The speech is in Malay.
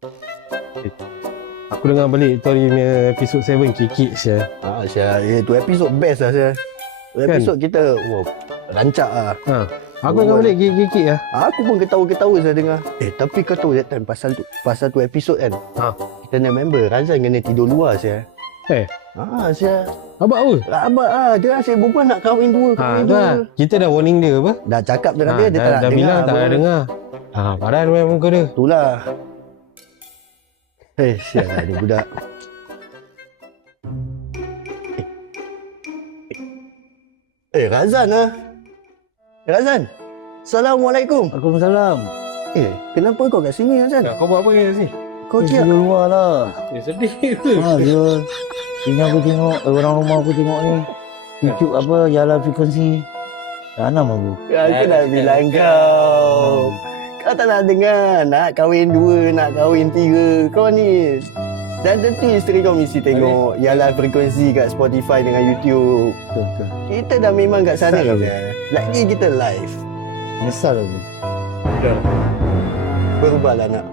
Aku dengar balik tu hari punya episod 7 kikik saya. Tu episod best lah saya. Episod kita rancak lah. Aku dengar balik kikik lah. Aku pun ketawa-ketawa saya dengar. Tapi kau tahu that time pasal tu episod kan. Kita nak member Razan kena tidur luar saya. Saya Abang apa? abang dia asyik berbual nak kahwin dua. Kita dah warning dia apa? Dah cakap dengan dia tak nak dah dengar. bilang tak nak dengar. Padahal memang muka dia. Itulah. Sial lah ni budak. Razan lah. Razan. Assalamualaikum. Waalaikumsalam. Kenapa kau kat sini Razan? Kau buat apa kat sini? Kau Tidur luar lah. Sedih ke? Dia tinggal aku tengok orang rumah aku tengok ni. YouTube apa jalan frekuensi. Tanam aku. Aku dah bilang kau. Kau tak nak dengar. Nak kahwin 2, nak kahwin 3. Kau ni. Dan tentu isteri kau mesti tengok Yalah Frekuensi kat Spotify dengan YouTube. Betul. Kita dah memang kat sana. Nyesal Lagi kita live. Nyesal aku. Berubahlah nak.